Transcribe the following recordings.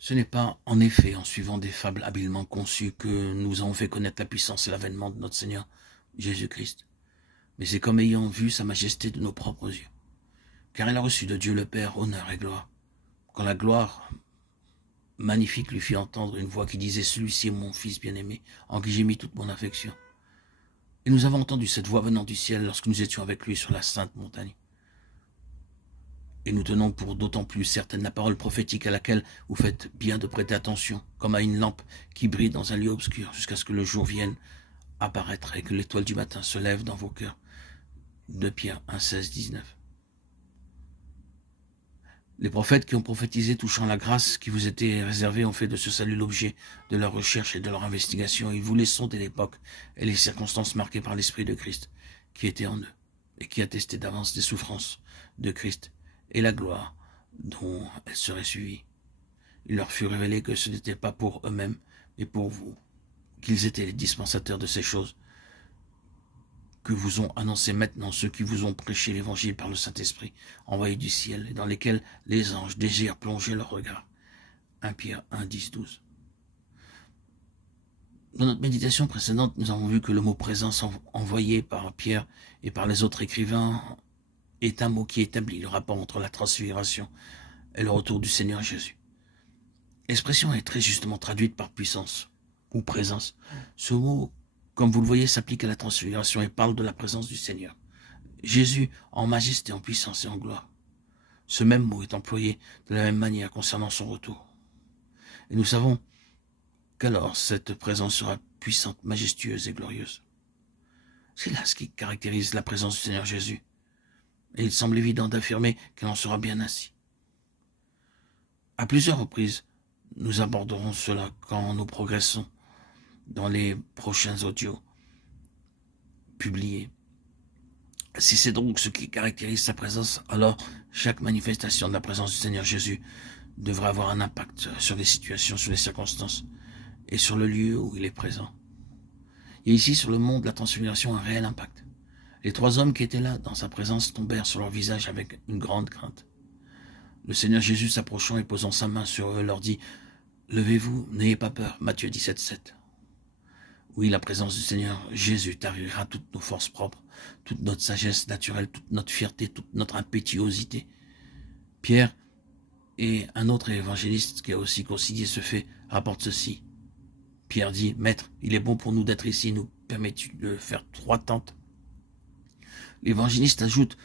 Ce n'est pas, en effet, en suivant des fables habilement conçues que nous avons fait connaître la puissance et l'avènement de notre Seigneur Jésus-Christ, mais c'est comme ayant vu sa majesté de nos propres yeux. Car il a reçu de Dieu le Père honneur et gloire. Quand la gloire magnifique lui fit entendre une voix qui disait « Celui-ci est mon Fils bien-aimé, en qui j'ai mis toute mon affection ». Et nous avons entendu cette voix venant du ciel lorsque nous étions avec lui sur la sainte montagne. Et nous tenons pour d'autant plus certaine la parole prophétique à laquelle vous faites bien de prêter attention, comme à une lampe qui brille dans un lieu obscur, jusqu'à ce que le jour vienne apparaître et que l'étoile du matin se lève dans vos cœurs. 2 Pierre 1, 16, 19. Les prophètes qui ont prophétisé touchant la grâce qui vous était réservée ont fait de ce salut l'objet de leur recherche et de leur investigation. Ils voulaient sonder l'époque et les circonstances marquées par l'Esprit de Christ qui était en eux et qui attestait d'avance des souffrances de Christ et la gloire dont elles seraient suivies. Il leur fut révélé que ce n'était pas pour eux-mêmes, mais pour vous, qu'ils étaient les dispensateurs de ces choses que vous ont annoncé maintenant ceux qui vous ont prêché l'évangile par le Saint-Esprit, envoyé du ciel, et dans lesquels les anges désirent plonger leur regard. 1 Pierre 1, 10, 12. Dans notre méditation précédente, nous avons vu que le mot « présence » envoyé par Pierre et par les autres écrivains est un mot qui établit le rapport entre la transfiguration et le retour du Seigneur Jésus. L'expression est très justement traduite par puissance ou présence. Ce mot, comme vous le voyez, s'applique à la transfiguration et parle de la présence du Seigneur. Jésus en majesté, en puissance et en gloire. Ce même mot est employé de la même manière concernant son retour. Et nous savons qu'alors cette présence sera puissante, majestueuse et glorieuse. C'est là ce qui caractérise la présence du Seigneur Jésus. Et il semble évident d'affirmer qu'elle en sera bien ainsi. À plusieurs reprises, nous aborderons cela quand nous progressons dans les prochains audios publiés. Si c'est donc ce qui caractérise sa présence, alors chaque manifestation de la présence du Seigneur Jésus devra avoir un impact sur les situations, sur les circonstances et sur le lieu où il est présent. Et ici, sur le mont de la transfiguration, un réel impact. Les 3 hommes qui étaient là, dans sa présence, tombèrent sur leur visage avec une grande crainte. Le Seigneur Jésus, s'approchant et posant sa main sur eux, leur dit « Levez-vous, n'ayez pas peur » Matthieu 17, 7. Oui, la présence du Seigneur Jésus tarira toutes nos forces propres, toute notre sagesse naturelle, toute notre fierté, toute notre impétuosité. Pierre et un autre évangéliste qui a aussi consigné ce fait rapportent ceci. Pierre dit « Maître, il est bon pour nous d'être ici, nous permets-tu de faire 3 tentes ?» L'évangéliste ajoute,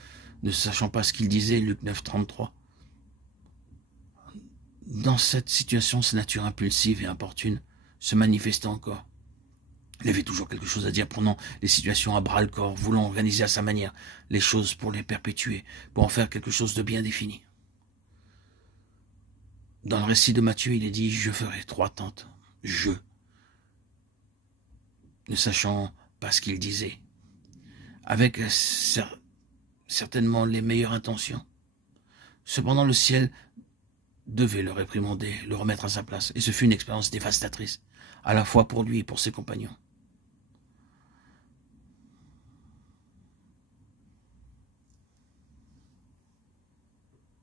ne sachant pas ce qu'il disait, Luc 9, 33. Dans cette situation, sa nature impulsive et importune se manifestait encore. Il avait toujours quelque chose à dire, prenant les situations à bras-le-corps, voulant organiser à sa manière les choses pour les perpétuer, pour en faire quelque chose de bien défini. Dans le récit de Matthieu, il est dit « Je ferai 3 tentes. » Je. Ne sachant pas ce qu'il disait. Avec certainement les meilleures intentions. Cependant, le ciel devait le réprimander, le remettre à sa place. Et ce fut une expérience dévastatrice, à la fois pour lui et pour ses compagnons.